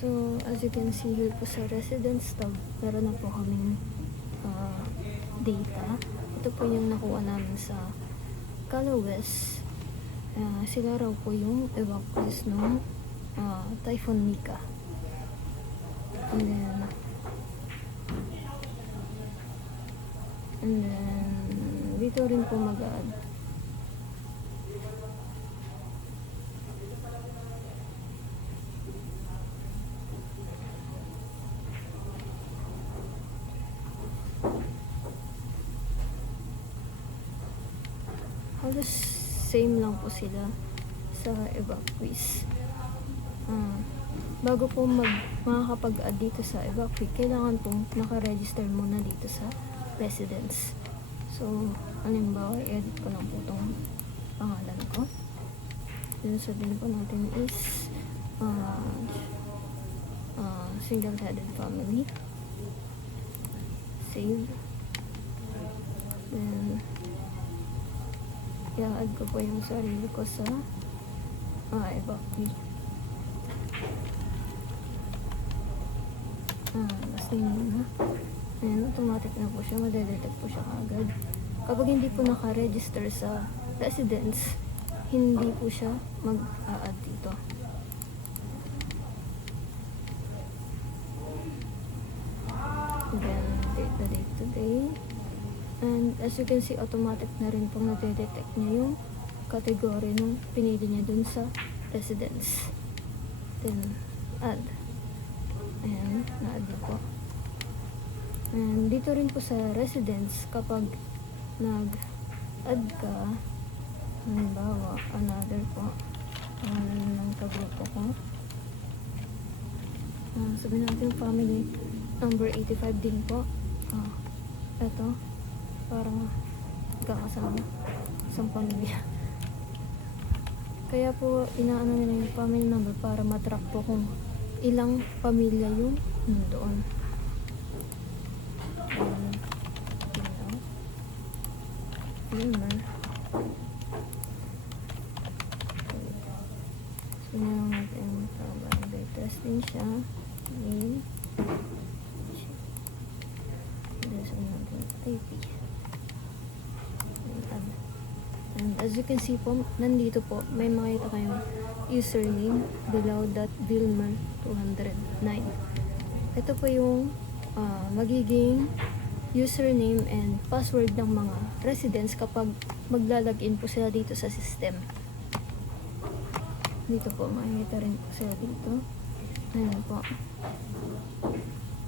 So, as you can see here po sa residence tab, meron na po kaming data. Ito po yung nakuha namin sa Calawes. Sila raw po yung evacuees ng Typhoon Nika. And then dito rin po mag-add. Halos same lang po sila sa evacuees. Bago po makakapag-add dito sa evacuee, kailangan pong naka-register muna dito sa residence. So, halimbawa, i-edit ko lang po itong pangalan ko. Then sabihin po natin is single-headed family. Save. Then i-add ko po yung sarili ko sa evacuee. Last name muna. Ayan, automatic na po siya. Madedetect po siya agad. Kapag hindi po naka-register sa residence, hindi po siya mag-a-add dito. Then, date to day. And as you can see, automatic na rin pong nadedetect niya yung category nung pinili niya dun sa residence. Then, add. Ayan, na-add na po. And dito rin po sa residence, kapag nag-add ka, halimbawa, another po, ng kagrupo ko. Sabihin natin family number 85 din po. Ito, parang magkakasama isang pamilya. Kaya po, inaano nila yung family number para matrack po kung ilang pamilya yung doon. Wilmer. So, ngayon natin barangay testing siya. Name. So, natin IP. And as you can see po, nandito po, may makita kayong username below that Wilmer 209. Ito po yung magiging username and password ng mga residents kapag maglalagin po sila dito sa system. Dito po, makikita rin po sila dito. Ayan po.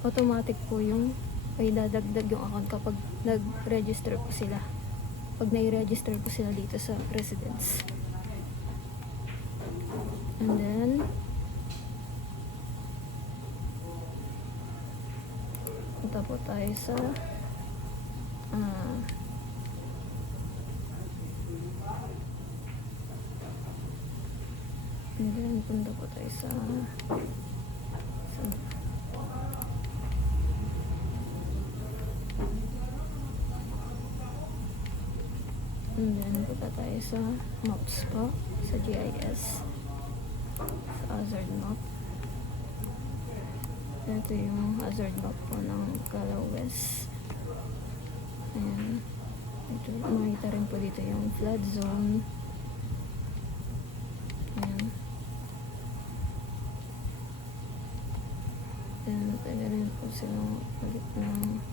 Automatic po yung ay dadagdag yung account kapag nag-register po sila. Pag nai-register po sila dito sa residence. And then, punta po tayo sa and then punta po tayo sa and then punta tayo sa maps po, sa GIS, sa hazard map. Ito yung hazard map po ng Calawes. Ayan. Ito, makita rin po dito yung flood zone. Ayan. Then, pwede rin po silang ulit ng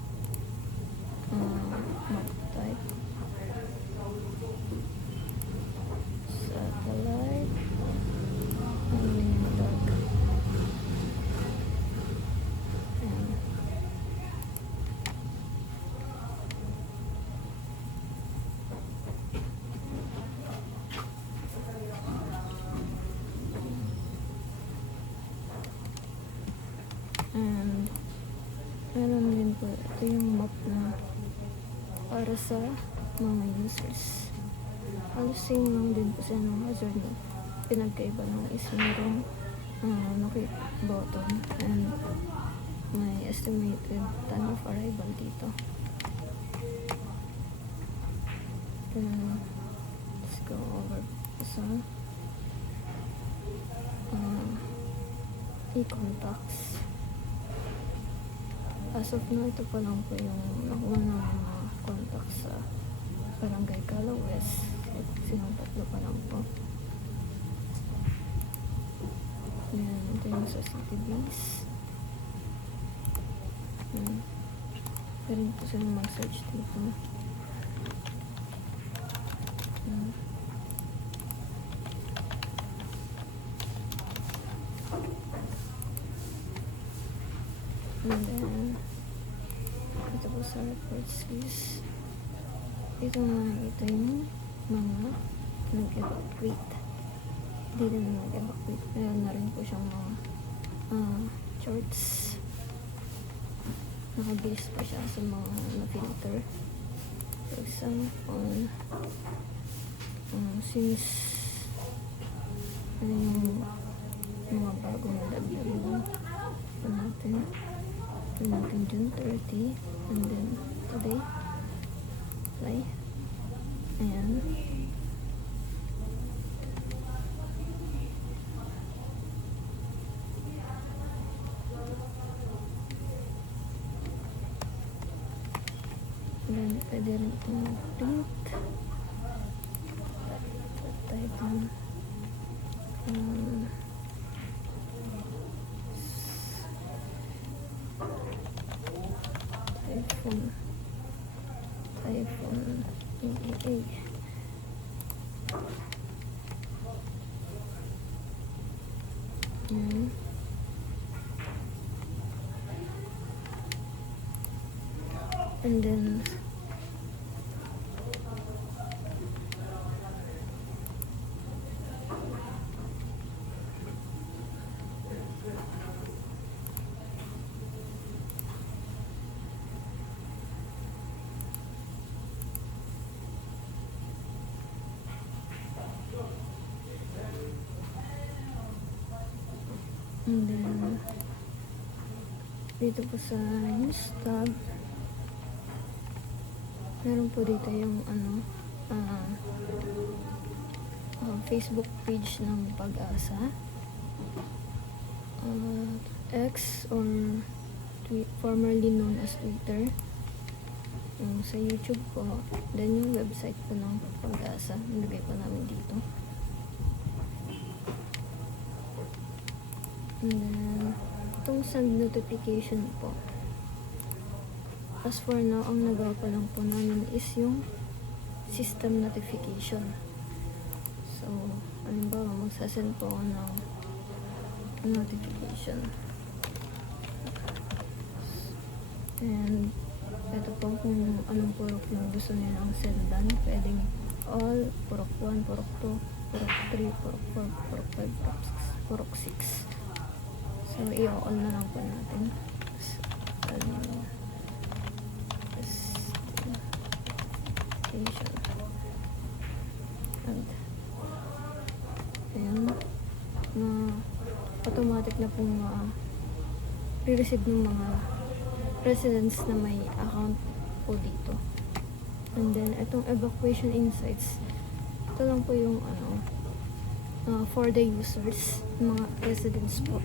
map type. Satellite. Ano yung dark. And meron din po, ito yung map na para sa mga users. Halos same lang din po siya ng hazard map. Pinagkaiba lang is merong nakit button and may estimated time of arrival dito. Then, let's go over sa e-contacts. As of now, ito pa lang po yung nakuha ng mga contacts sa Barangay Cala West. Silang tatlo pa lang po. Ayan, ito yung sa city base. Pwede po silang mag-search dito. And then, ito po sa reports is, ito yung mga nag-evacuate. Dito na nag-evacuate. Meron na rin po siyang mga charts. Nakabase pa siya sa mga na-filter. For example, since ano yung mga bago na dagdag natin. Natin June 30, and then today play. Ayan. Then pwede rin itong print. Tayo itong iPhone EEA. And then dito po sa news tab, meron po dito yung Facebook page ng Pag-asa, X or formerly known as Twitter, sa YouTube po, then yung website po ng Pag-asa, nilagay po namin dito. And then itong send notification po, as for now, ang nagawa pa lang po namin is yung system notification. So, halimbawa, magsasend po ako ng notification. And ito po kung anong purok yung gusto niya ng sendan. Pwedeng all, purok 1, purok 2, purok 3, purok 4, purok 5, purok 6. So, i-on na lang po natin. And ayan, automatic na pong re-receive ng mga residents na may account po dito. And then, itong evacuation insights, ito lang po yung for the users, mga residents po.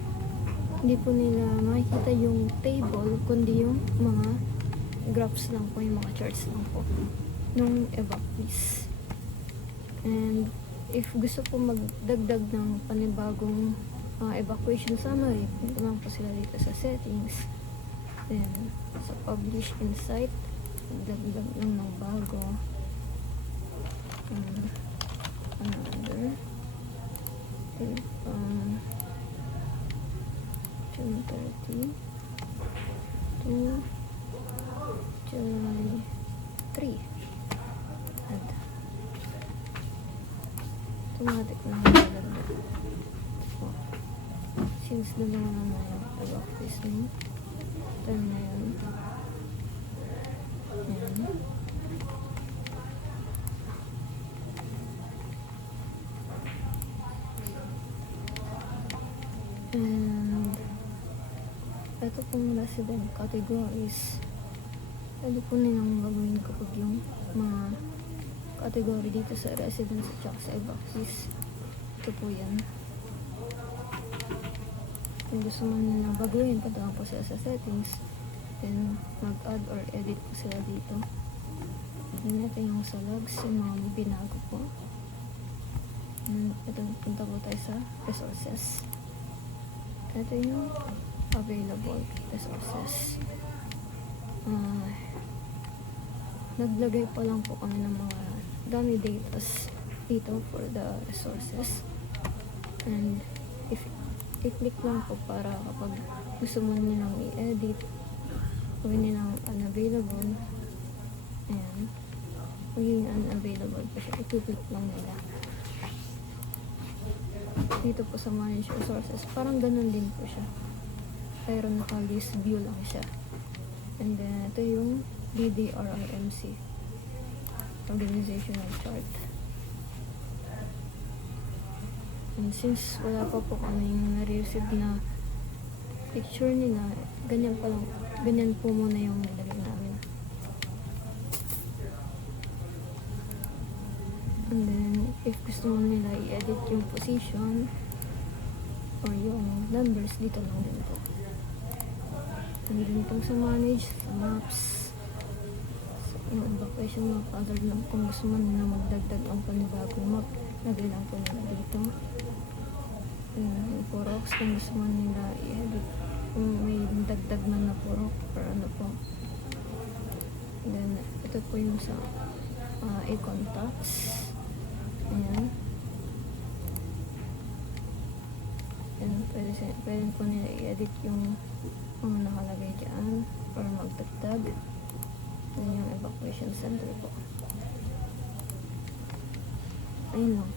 Hindi po nila makikita yung table, kundi yung mga graphs lang po, yung mga charts lang po nung evacuees. And if gusto po magdagdag ng panibagong evacuation summary, dito lang po sila dito sa settings. Then sa publish insight, dagdag lang ng bago. Another June 30 to July 3. And automatic na magdagdag. Since dalawa naman yung evacuees mo, time na yun. Ayan. And ito pong resident categories, pwede po nilang gagawin kapag yung mga category dito sa residence at saka sa evacuees. Ito po yan. kung gusto mo nila baguhin, punta lang po sila sa settings. Then, mag-add or edit po sila dito. Then, ito yung sa logs, yung mga binago po. And, ito, punta po tayo sa resources. Ito yung available resources. Naglagay pa lang po kami ng mga dummy datas dito for the resources. And, if i-click lang po para kapag gusto mo nilang i-edit, gawin nilang unavailable, ayan, magiging unavailable pa siya, i-click lang nila. Dito po sa manage resources, parang ganun din po siya, pero naka-list view lang siya. And then, ito yung DDRIMC, organizational chart. And since wala pa po kaming na-receive na picture nila, ganyan po muna yung nilagay namin. And then, if gusto mo nila i-edit yung position or yung numbers, dito lang din po. And then itong sa manage, sa maps, so, yung evacuation map, other lang kung gusto mo nila magdagdag ang panibagong map, lagay lang po nila dito. Yung porox, kung gusto mo nila i-edit, kung may dagdag man na porok or ano po. And then, ito po yung sa e-contacts. Ayan. And pwede po nila i-edit yung mga nakalagay dyan or magdagdag. Yan yung evacuation center po. Ayun lang.